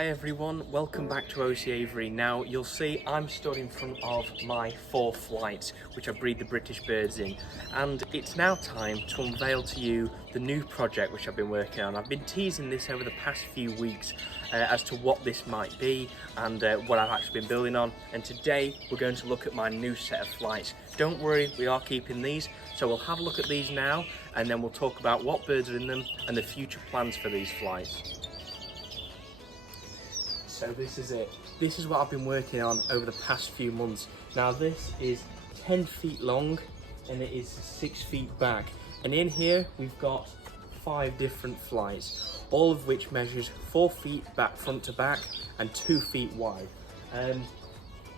Hi everyone, welcome back to OC Aviary. Now you'll see I'm stood in front of my 4 flights which I breed the British birds in, and it's now time to unveil to you the new project which I've been working on. I've been teasing this over the past few weeks as to what this might be and what I've actually been building on, and today we're going to look at my new set of flights. Don't worry, we are keeping these, so we'll have a look at these now and then we'll talk about what birds are in them and the future plans for these flights. So this is it. This is what I've been working on over the past few months. Now this is 10 feet long and it is 6 feet back. And in here we've got 5 different flights, all of which measures 4 feet back front to back and 2 feet wide.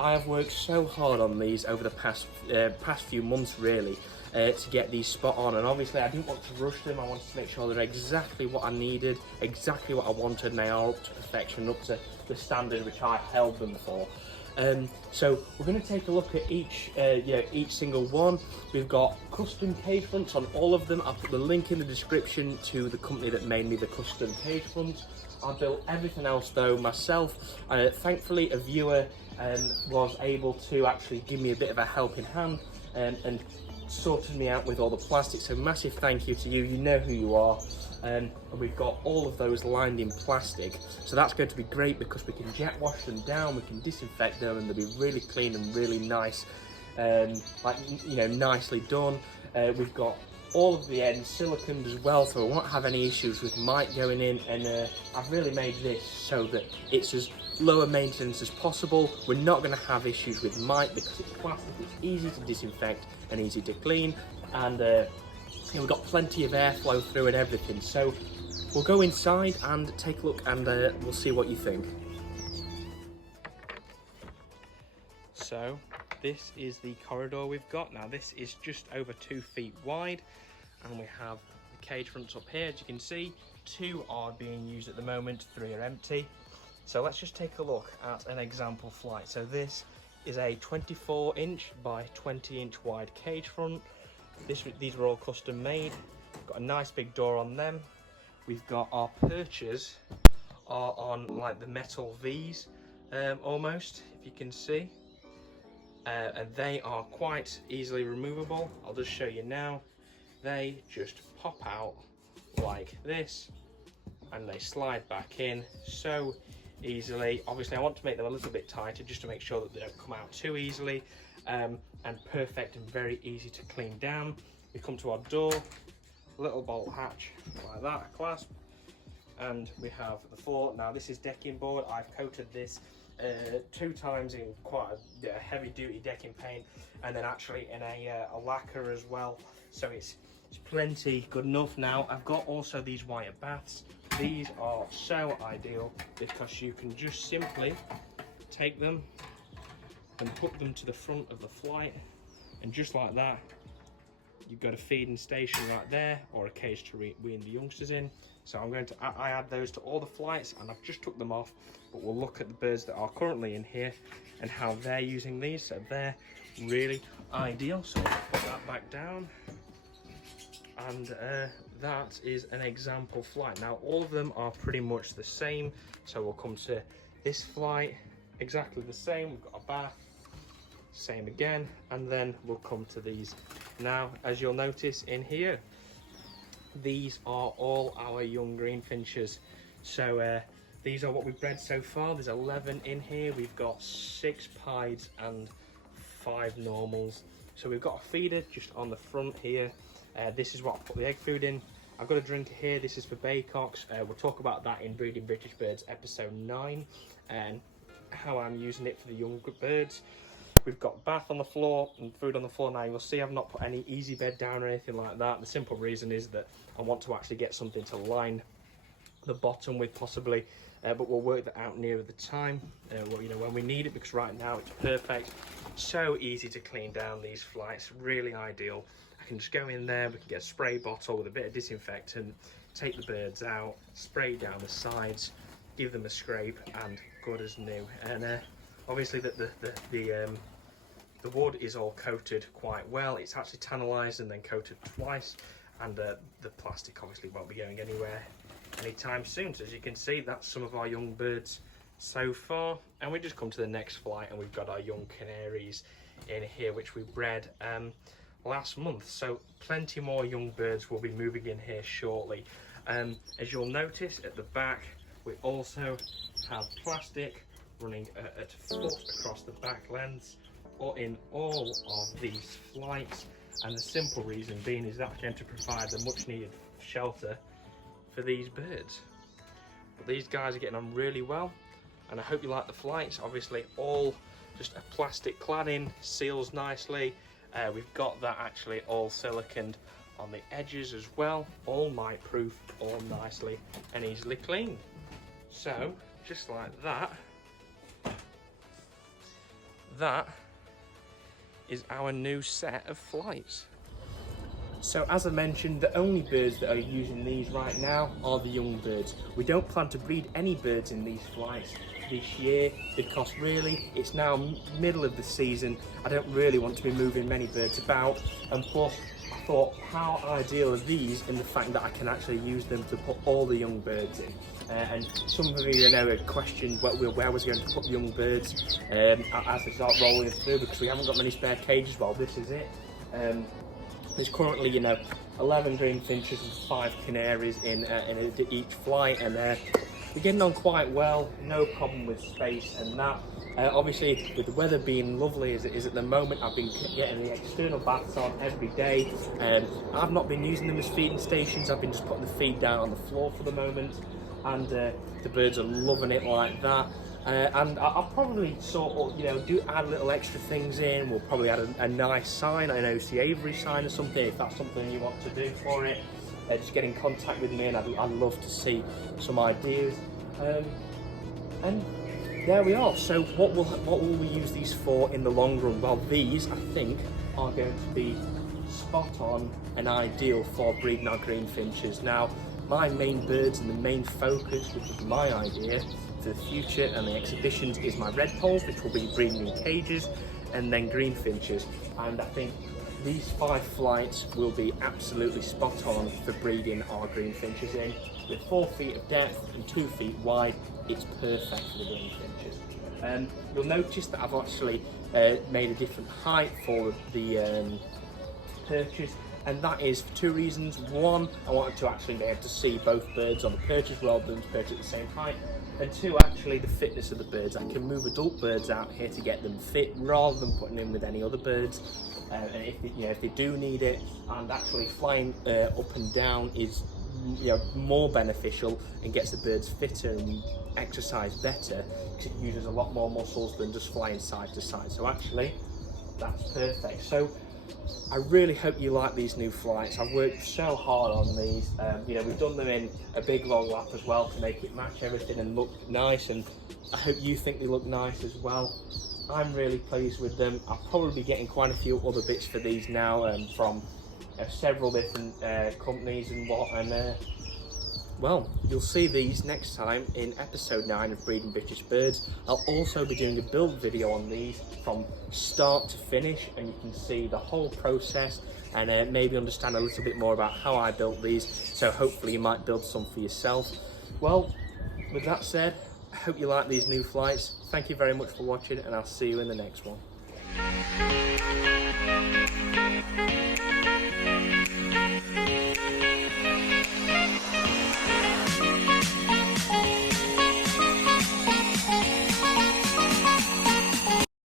I have worked so hard on these over the past few months really to get these spot on, and obviously I didn't want to rush them. I wanted to make sure they're exactly what I needed, exactly what I wanted, and they are up to perfection, up to the standard which I held them for. So we're going to take a look at each single one. We've got custom cage fronts on all of them. I'll put the link in the description to the company that made me the custom cage fronts. I built everything else though myself. Thankfully a viewer was able to actually give me a bit of a helping hand and sorted me out with all the plastic, so massive thank you to you. You know who you are. And we've got all of those lined in plastic, so that's going to be great because we can jet wash them down, we can disinfect them, and they'll be really clean and really nice, nicely done. We've got all of the ends siliconed as well, so I won't have any issues with mite going in, and I've really made this so that it's as lower maintenance as possible. We're not going to have issues with mite because it's plastic, it's easy to disinfect and easy to clean, and we've got plenty of airflow through and everything. So we'll go inside and take a look, and we'll see what you think. So this is the corridor we've got. Now this is just over 2 feet wide, and we have the cage fronts up here. As you can see, 2 are being used at the moment, 3 are empty. So let's just take a look at an example flight. So this is a 24-inch by 20-inch wide cage front. These were all custom made. Got a nice big door on them. We've got our perches are on like the metal V's almost, if you can see. And they are quite easily removable. I'll just show you now. They just pop out like this and they slide back in so easily. Obviously I want to make them a little bit tighter just to make sure that they don't come out too easily, and perfect and very easy to clean down. We come to our door, little bolt hatch like that, clasp, and we have the floor. Now this is decking board. I've coated this 2 times in quite a heavy duty decking paint, and then actually in a lacquer as well, so it's plenty good enough. Now I've got also these wire baths. These are so ideal because you can just simply take them and hook them to the front of the flight, and just like that you've got a feeding station right there, or a cage to wean the youngsters in. So I'm going to add those to all the flights, and I've just took them off, but we'll look at the birds that are currently in here and how they're using these. So they're really ideal. So I'll put that back down, and that is an example flight. Now all of them are pretty much the same, so we'll come to this flight, exactly the same. We've got a bath, same again, and then we'll come to these. Now as you'll notice in here, these are all our young green finches. So these are what we've bred so far. There's 11 in here. We've got 6 pieds and 5 normals. So we've got a feeder just on the front here. This is what I put the egg food in. I've got a drinker here. This is for baycocks. We'll talk about that in Breeding British Birds episode 9 and how I'm using it for the young birds. We've got bath on the floor and food on the floor. Now you'll see I've not put any easy bed down or anything like that. The simple reason is that I want to actually get something to line the bottom with possibly, but we'll work that out nearer the time, when we need it, because right now it's perfect. So easy to clean down these flights, really ideal. I can just go in there, we can get a spray bottle with a bit of disinfectant, take the birds out, spray down the sides, give them a scrape, and good as new. And obviously the wood is all coated quite well. It's actually tannalized and then coated twice, and the plastic obviously won't be going anywhere anytime soon. So as you can see, that's some of our young birds so far. And we just come to the next flight and we've got our young canaries in here, which we bred last month. So plenty more young birds will be moving in here shortly. As you'll notice at the back, we also have plastic running at foot across the back lengths or in all of these flights, and the simple reason being is that's going to provide the much needed shelter for these birds. But these guys are getting on really well, and I hope you like the flights. Obviously all just a plastic cladding, seals nicely. We've got that actually all siliconed on the edges as well, all mite proof, all nicely and easily cleaned. So just like that, that is our new set of flights. So as I mentioned, the only birds that are using these right now are the young birds. We don't plan to breed any birds in these flights this year because really it's now middle of the season. I don't really want to be moving many birds about, and plus I thought how ideal are these in the fact that I can actually use them to put all the young birds in. And some of you know had questioned where was going to put young birds as they start rolling through, because we haven't got many spare cages. Well, this is it. There's currently, 11 green finches and 5 canaries in each flight, and they're getting on quite well, no problem with space and that. Obviously, with the weather being lovely as it is at the moment, I've been getting the external baths on every day. I've not been using them as feeding stations, I've been just putting the feed down on the floor for the moment, and the birds are loving it like that. And I'll probably sort of, add little extra things in. We'll probably add a nice sign, an OC Aviary sign or something, if that's something you want to do for it. Just get in contact with me, and I'd love to see some ideas. And there we are. So what will we use these for in the long run? Well, these I think are going to be spot on and ideal for breeding our green finches. Now, my main birds and the main focus, which is my idea for the future and the exhibitions, is my red poles, which will be breeding in cages, and then green finches. And I think these 5 flights will be absolutely spot on for breeding our green finches in. With 4 feet of depth and 2 feet wide, it's perfect for the green finches. You'll notice that I've actually made a different height for the perches, and that is for 2 reasons. One, I wanted to actually be able to see both birds on the perches rather than perch at the same height. And 2, actually the fitness of the birds. I can move adult birds out here to get them fit rather than putting in with any other birds. And if they do need it, and actually flying up and down is more beneficial and gets the birds fitter and exercise better, because it uses a lot more muscles than just flying side to side. So actually, that's perfect. So I really hope you like these new flights. I've worked so hard on these. We've done them in a big long lap as well to make it match everything and look nice, and I hope you think they look nice as well. I'm really pleased with them. I'll probably be getting quite a few other bits for these now from several different companies and well, you'll see these next time in episode 9 of Breeding British Birds. I'll also be doing a build video on these from start to finish, and you can see the whole process and maybe understand a little bit more about how I built these, so hopefully you might build some for yourself. Well, with that said, I hope you like these new flights. Thank you very much for watching, and I'll see you in the next one.